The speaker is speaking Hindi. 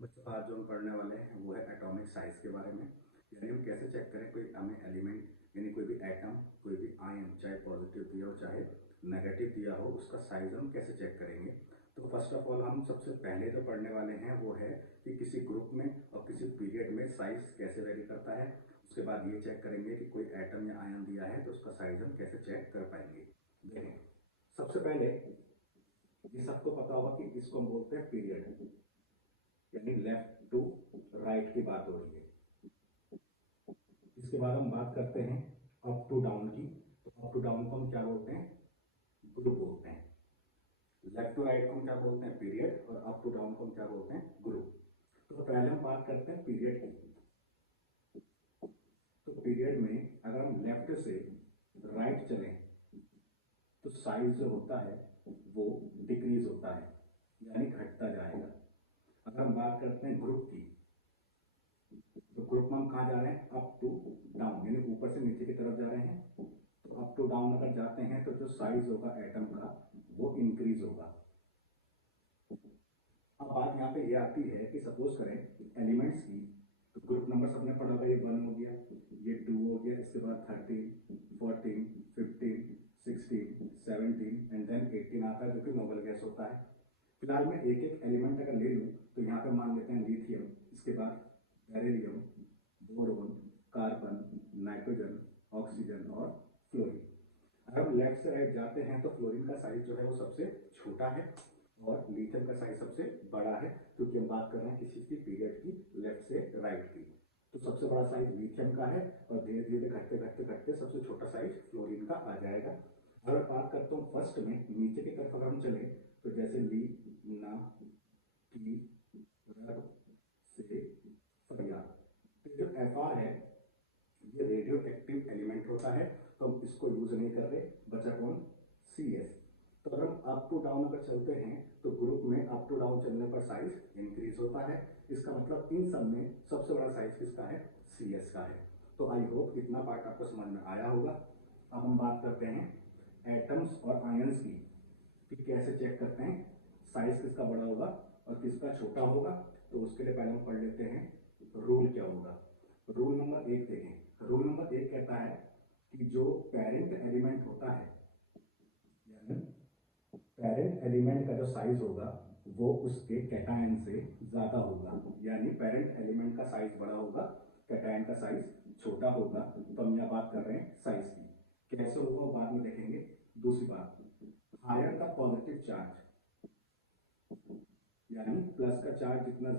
बच्चों आज जो हम पढ़ने वाले हैं वो है एटॉमिक साइज के बारे में। यानी हम कैसे चेक करें कोई हमें एलिमेंट यानी कोई भी एटम, कोई भी आयन, चाहे पॉजिटिव दिया हो चाहे नेगेटिव दिया हो, उसका साइज हम कैसे चेक करेंगे। तो फर्स्ट ऑफ ऑल हम सबसे पहले जो पढ़ने वाले हैं वो है कि किसी ग्रुप में और किसी पीरियड में साइज कैसे वेरी करता है। उसके बाद ये चेक करेंगे कि कोई एटम या आयन दिया है तो उसका साइज हम कैसे चेक कर पाएंगे। देखें, सबसे पहले ये सबको पता होगा कि इसको हम बोलते हैं पीरियड, यानी लेफ्ट टू राइट की बात हो रही है। इसके बाद हम बात करते हैं अप टू डाउन की। तो अप टू डाउन को हम क्या बोलते हैं? ग्रुप बोलते हैं। लेफ्ट टू राइट को हम क्या बोलते हैं? पीरियड। और अप टू डाउन को हम क्या बोलते हैं? ग्रुप। तो पहले हम बात करते हैं पीरियड की। तो पीरियड में अगर हम लेफ्ट से राइट चलें तो साइज जो होता है वो डिक्रीज होता है, यानी घटता जाएगा। अगर हम बात करते हैं ग्रुप की, तो ग्रुप में हम कहाँ जा रहे हैं? अप टू डाउन, यानी ऊपर से नीचे की तरफ जा रहे हैं। तो अप टू डाउन अगर जाते हैं तो जो साइज होगा एटम का वो इंक्रीज होगा। अब बात यहाँ पे ये आती है कि सपोज करें एलिमेंट्स की, तो ग्रुप नंबर सबने पढ़ा होगा, ये 1 हो गया, ये 2 हो गया, इसके बाद 13, 14, 15, 16, 17 एंड देन 18 आता है, जो कि नोबल गैस होता है। फिलहाल मैं एक एक एलिमेंट अगर ले लूँ तो यहाँ पे मान लेते हैं लिथियम, इसके बाद beryllium, boron, carbon, nitrogen, oxygen और फ्लोरीन। अगर हम लेफ्ट से राइट जाते हैं तो फ्लोरीन का साइज जो है वो सबसे छोटा है और लिथियम का साइज सबसे बड़ा है, क्योंकि हम बात कर रहे हैं किसी की पीरियड की, लेफ्ट से राइट की। तो सबसे बड़ा साइज लिथियम का है और धीरे धीरे घटते घटते घटते सबसे छोटा साइज फ्लोरीन का आ जाएगा। अगर बात करता हूँ फर्स्ट में, नीचे की तरफ अगर हम चले तो जैसे ली, ना, की, रब, से, फरियाद। तो जो एफ है ये रेडियो एक्टिव एलिमेंट होता है, तो हम इसको यूज नहीं कर रहे। बचा कौन? C S. तो अगर हम अप टू डाउन अगर चलते हैं तो ग्रुप में अप टू डाउन चलने पर साइज इंक्रीज होता है। इसका मतलब इन सब में सबसे बड़ा साइज किसका है? सी एस का है। तो आई होप इतना पार्ट आपको समझ में आया होगा। अब हम बात करते हैं एटम्स और आयंस की, कि कैसे चेक करते हैं साइज किसका बड़ा होगा और किसका छोटा होगा। तो उसके लिए पहले हम पढ़ लेते हैं रूल क्या होगा। रूल नंबर 1 देखें। रूल नंबर 1 कहता है कि जो पेरेंट एलिमेंट होता है, यानी पेरेंट एलिमेंट का जो साइज होगा वो उसके कैटायन से ज्यादा होगा, यानी पेरेंट एलिमेंट का साइज बड़ा होगा, कैटायन का साइज छोटा होगा। तो हम यहाँ बात कर रहे हैं साइज की। कैसे होगा वो बाद में देखेंगे। दूसरी बात, हायर द पॉजिटिव चार्ज, यानी प्लस का चार्ज जितना